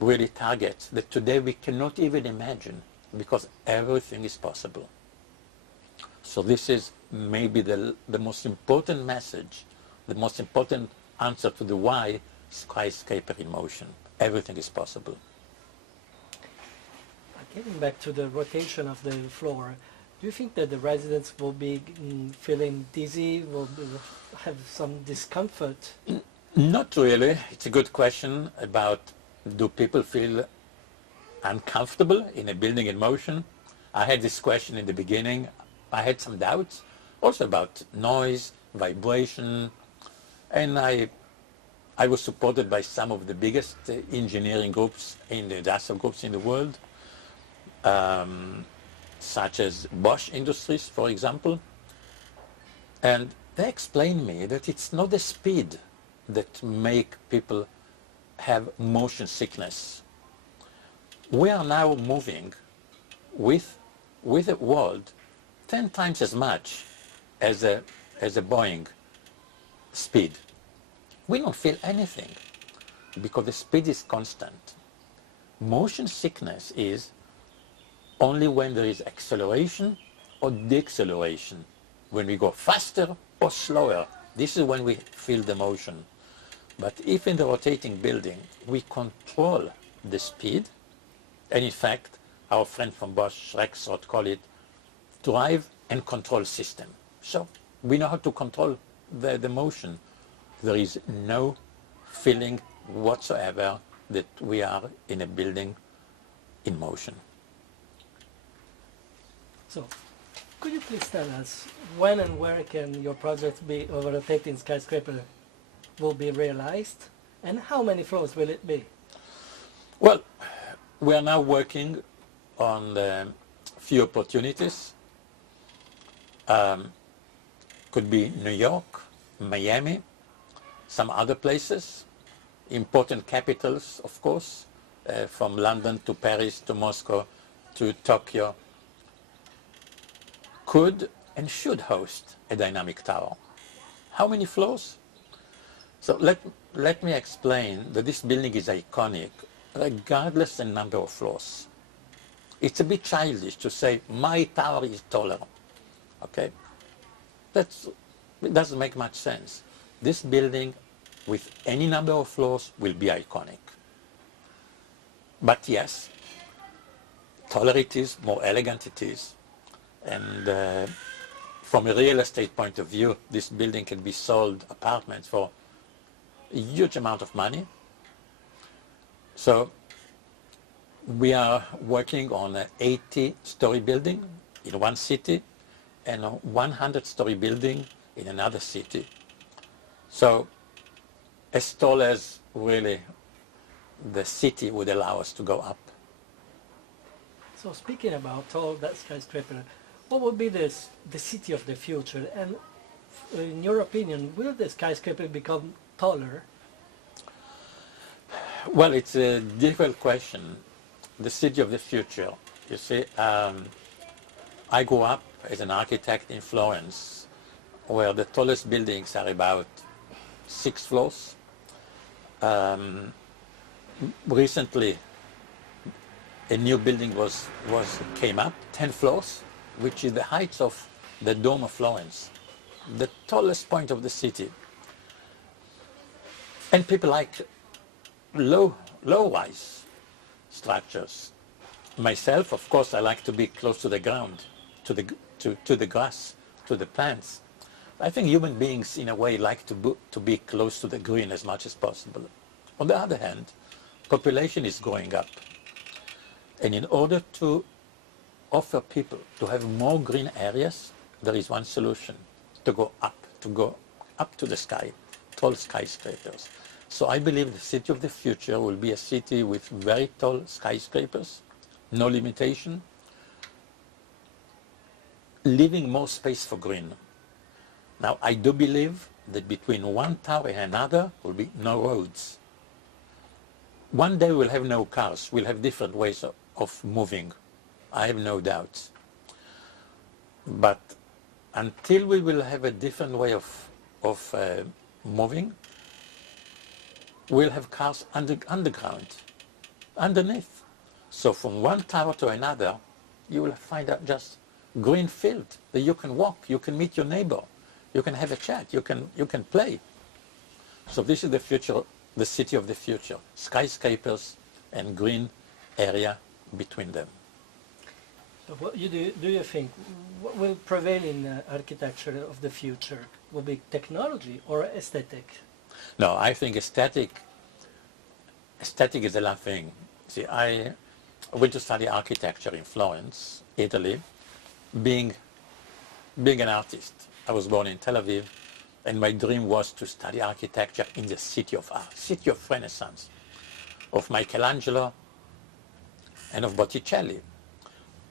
really targets that today we cannot even imagine, because everything is possible. So this is maybe the most important message, the most important answer to the why skyscraper in motion. Everything is possible. Getting back to the rotation of the floor, do you think that the residents will be feeling dizzy, will have some discomfort? Not really. It's a good question about, do people feel uncomfortable in a building in motion? I had this question in the beginning. I had some doubts also about noise, vibration, and I was supported by some of the biggest engineering groups in the industrial groups in the world, such as Bosch Industries, for example. And they explained me that it's not the speed that make people have motion sickness. We are now moving with a world 10 times as much as a Boeing speed. We don't feel anything because the speed is constant. Motion sickness is only when there is acceleration or deceleration, when we go faster or slower. This is when we feel the motion. But if in the rotating building we control the speed, and in fact our friend from Bosch, Rexroth, call it drive and control system. So we know how to control the motion. There is no feeling whatsoever that we are in a building in motion. So, could you please tell us when and where can your project be, or rotating skyscraper will be realized, and how many floors will it be? Well, we are now working on a few opportunities. Could be New York, Miami, some other places, important capitals, of course, from London to Paris to Moscow to Tokyo, could and should host a dynamic tower. How many floors? So let me explain that this building is iconic regardless the number of floors. It's a bit childish to say my tower is taller. Okay? It doesn't make much sense. This building with any number of floors will be iconic. But yes, taller it is, more elegant it is. And from a real estate point of view, this building can be sold apartments for a huge amount of money. So we are working on an 80-story building in one city and a 100-story building in another city. So as tall as really the city would allow us to go up. So speaking about tall that skyscraper, what would be the city of the future? And in your opinion, will the skyscraper become taller? Well, it's a difficult question. The city of the future. You see, I grew up as an architect in Florence, where the tallest buildings are about 6 floors. Recently, a new building came up, 10 floors, which is the height of the Dome of Florence, the tallest point of the city. And people like low-rise structures. Myself, of course, I like to be close to the ground, to the grass, to the plants. I think human beings, in a way, like to be close to the green as much as possible. On the other hand, population is growing up. And in order to offer people to have more green areas, there is one solution: to go up to the sky, tall skyscrapers. So I believe the city of the future will be a city with very tall skyscrapers, no limitation, leaving more space for green. Now, I do believe that between one tower and another will be no roads. One day we'll have no cars, we'll have different ways of moving. I have no doubts. But until we will have a different way of moving, we'll have cars underground. underneath. So from one tower to another, you will find out just green field that you can walk, you can meet your neighbor, you can have a chat, you can play. So this is the future, the city of the future, skyscrapers and green area between them. So what do you think, what will prevail in architecture of the future? Will be technology or aesthetic? No, I think aesthetic is a last thing. See, I went to study architecture in Florence, Italy, being an artist. I was born in Tel Aviv, and my dream was to study architecture in the city of art, city of Renaissance, of Michelangelo and of Botticelli.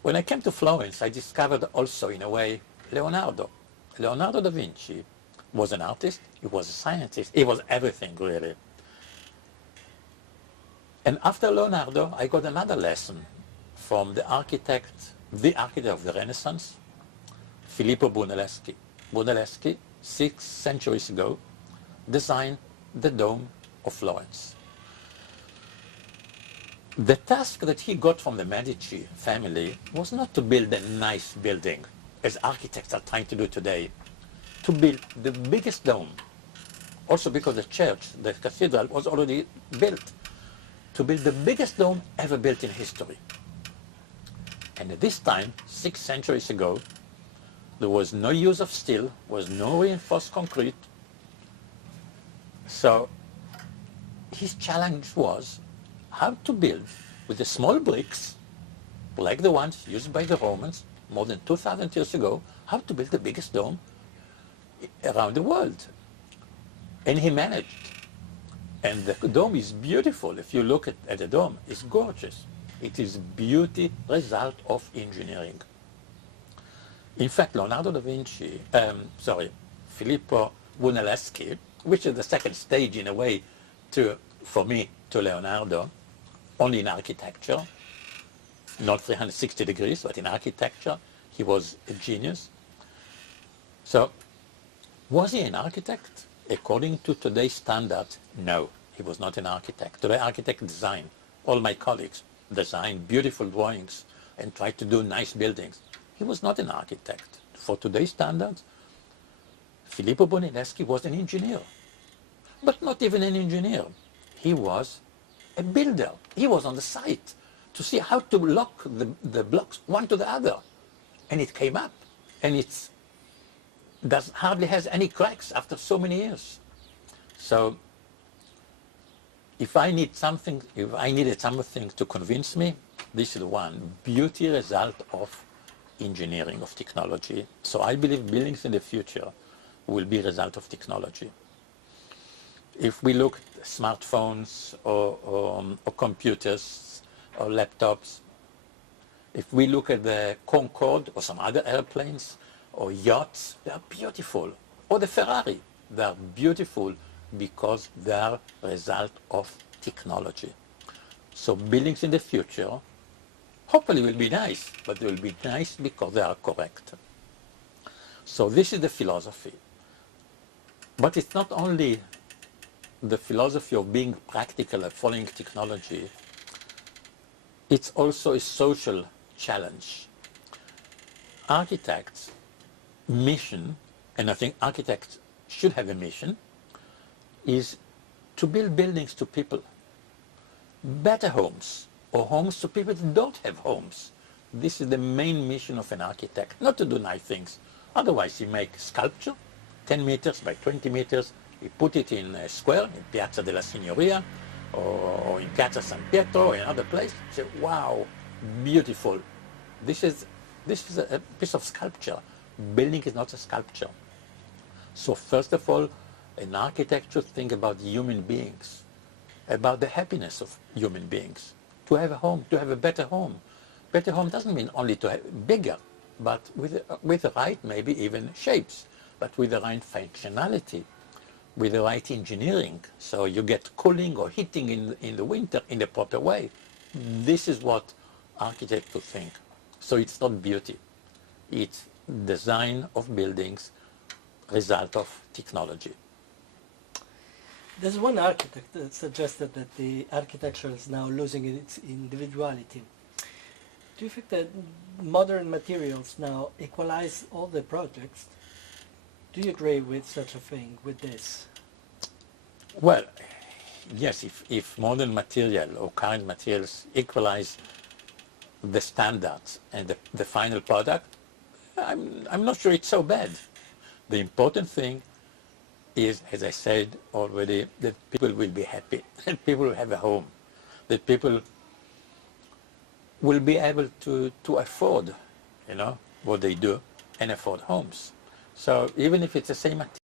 When I came to Florence, I discovered also, in a way, Leonardo. Leonardo da Vinci was an artist, he was a scientist, he was everything, really. And after Leonardo, I got another lesson from the architect of the Renaissance, Filippo Brunelleschi. Brunelleschi, 6 centuries ago, designed the Dome of Florence. The task that he got from the Medici family was not to build a nice building, as architects are trying to do today, to build the biggest dome. Also because the church, the cathedral, was already built, to build the biggest dome ever built in history. And at this time, 6 centuries ago, there was no use of steel, was no reinforced concrete. So his challenge was how to build with the small bricks, like the ones used by the Romans more than 2,000 years ago, how to build the biggest dome around the world. And he managed. And the dome is beautiful. If you look at the dome, it's gorgeous. It is beauty result of engineering. In fact, Filippo Brunelleschi, which is the second stage in a way for me to Leonardo, only in architecture, not 360 degrees, but in architecture, he was a genius. So, was he an architect? According to today's standards, no, he was not an architect. Today, architect design. All my colleagues design beautiful drawings and try to do nice buildings. He was not an architect. For today's standards, Filippo Brunelleschi was an engineer. But not even an engineer. He was a builder. He was on the site to see how to lock the blocks one to the other. And it came up. And it hardly has any cracks after so many years. So if I needed something to convince me, this is the one, beauty result of engineering, of technology. So I believe buildings in the future will be a result of technology. If we look at smartphones or computers or laptops, if we look at the Concorde or some other airplanes or yachts, they are beautiful. Or the Ferrari, they are beautiful because they are a result of technology. So buildings in the future hopefully will be nice, but they will be nice because they are correct. So this is the philosophy. But it's not only the philosophy of being practical and following technology, it's also a social challenge. Architects' mission, and I think architects should have a mission, is to build buildings to people, better homes, or homes to people that don't have homes. This is the main mission of an architect, not to do nice things. Otherwise, you make sculpture, 10 meters by 20 meters, you put it in a square, in Piazza della Signoria, or in Piazza San Pietro, or another place. You say, wow, beautiful. This is a piece of sculpture. Building is not a sculpture. So first of all, an architect should think about human beings, about the happiness of human beings. To have a home, to have a better home. Better home doesn't mean only to have bigger, but with the right, maybe even shapes, but with the right functionality, with the right engineering, so you get cooling or heating in the winter in the proper way. This is what architects would think. So it's not beauty. It's design of buildings, result of technology. There's one architect that suggested that the architecture is now losing its individuality. Do you think that modern materials now equalize all the projects? Do you agree with such a thing, with this? Well, yes, if modern material or current materials equalize the standards and the final product, I'm not sure it's so bad. The important thing is, as I said already, that people will be happy, that people will have a home, that people will be able to afford, what they do and afford homes. So even if it's the same material,